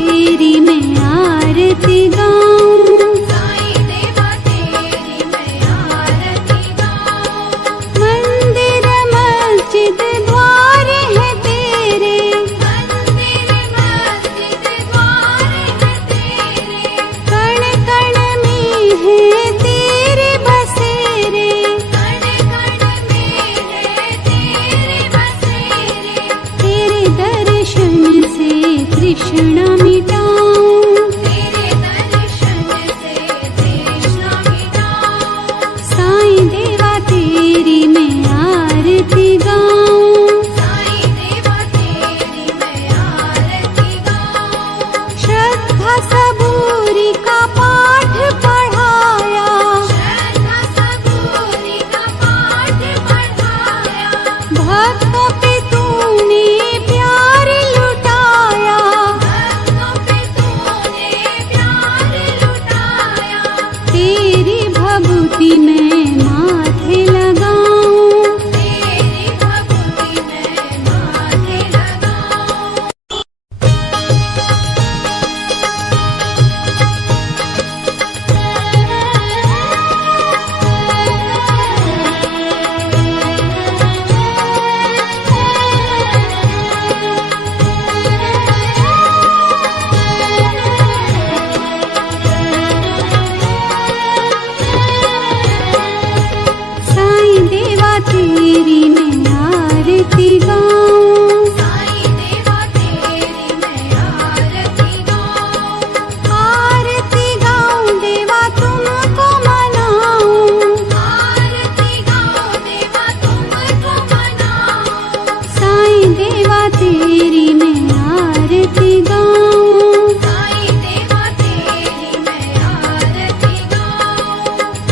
तेरी मैं आरती गाऊं, साईं देवा तेरी मैं आरती गाऊं। मंदिर मस्जिद द्वार है तेरे, मंदिर मस्जिद द्वार है तेरे, कण कण में है तेरे बसेरे, कण कण में है तेरे बसेरे। तेरे दर्शन से तृष्णा मिटाऊं, तेरे दर्शन से तृष्णा मिटाऊं। साईं देवा तेरी मैं आरती गाऊं, साईं देवा तेरी मैं आरती गाऊं। श्रद्धा सबूरी का पाठ पढ़ाया, श्रद्धा सबूरी का पाठ पढ़ाया, भक्तों पे तूने प्यार लुटाया, भक्तों पे तूने प्यार लुटाया। तेरी भभूति मैं माथे लगाऊं, तेरी भक्ति मैं माथे लगाऊं। साईं देवा तेरी मैं आरती गाऊं, साईं देवा तेरी मैं आरती गाऊं। आरती गाऊं देवा तुमको मनाऊं, आरती गाऊं देवा तुमको मनाऊं। साईं देवा तेरी मैं आरती गाऊं, साईं देवा तेरी मैं आरती गाऊं।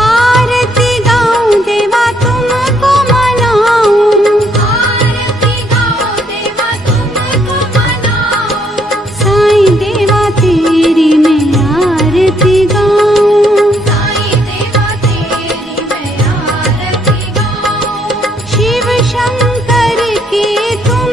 आरती गाऊं देवा तुमको मनाऊं, आरती गाऊं देवा तुमको मनाऊं। साईं देवा तेरी मैं आरती गाऊं, साईं देवा तेरी मैं आरती गाऊं। शिव शंकर के तुम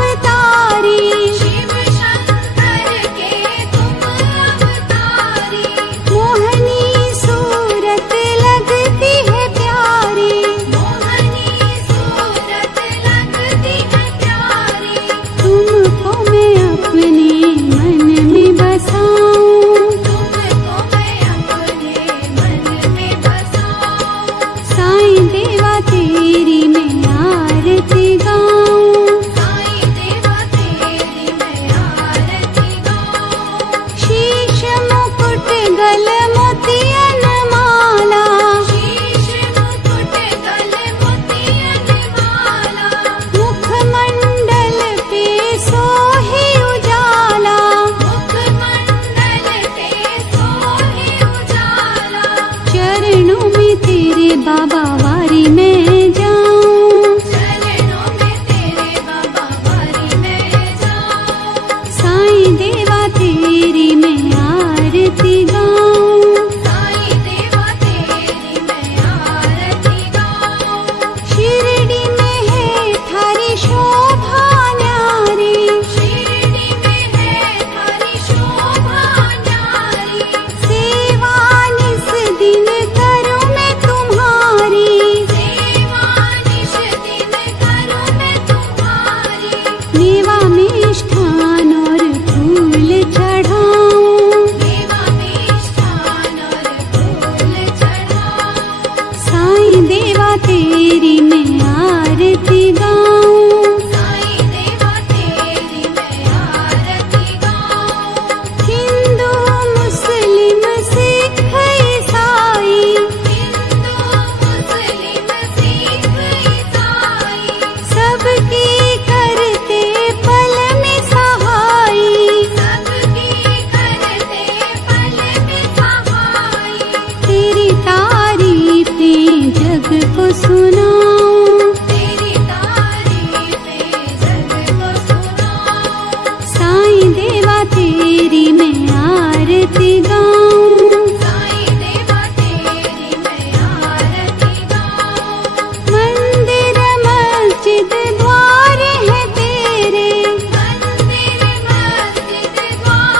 अवतारी, शिव शंकर के तुम अवतारी, मोहनी सूरत लगती है प्यारी, मोहनी सूरत लगती है प्यारी। तुमको मैं अपने मन में बसाऊं, तुमको मैं अपने मन में बसाऊं। साईं देवा तेरी मैं आरती गाऊं, साईं देवा तेरी मैं आरती गाऊं। शीश मुकुट गल मोतियन माला, शीश मुकुट गल मोतियन माला, मुखमंडल पे सोहे उजाला, मुखमंडल पे सोहे उजाला। चरणों में तेरे बाबा वारी में जाऊं, चरणों में तेरे बाबा वारी में जाऊं। साईं देवा तेरी मैं आरती गाऊं, साईं देवा तेरी मैं आरती गाऊं। शिरडी में है थारी शोभा न्यारी, शिरडी में है थारी शोभा न्यारी, सेवा निस दिन करूं मैं तुम्हारी, सेवा निश दिन करूं मैं तुम्हारी। मेवा मिष्ठान और फूल चढ़ाऊं, देवा मिष्ठान और फूल चढ़ाऊं। साईं देवा तेरी मैं आरती गाऊं, साईं देवा तेरी मैं आरती गाऊं। हिंदू मुस्लिम सिख ईसाई, हिंदू मुस्लिम सिख ईसाई, सबकी करते पल में सहाई, सबकी करते पल में सहाई। तेरी तारीफें जग को सुनाऊं, तेरी तारीफें जग को सुनाऊं। साईं देवा तेरी मैं आरती गाऊं, साईं देवा तेरी मैं आरती गाऊं। मंदिर मस्जिद द्वार है तेरे, मंदिर मस्जिद द्वार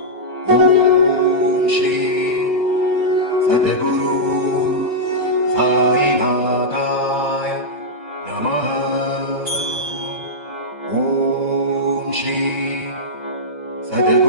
सद्गुरुदेव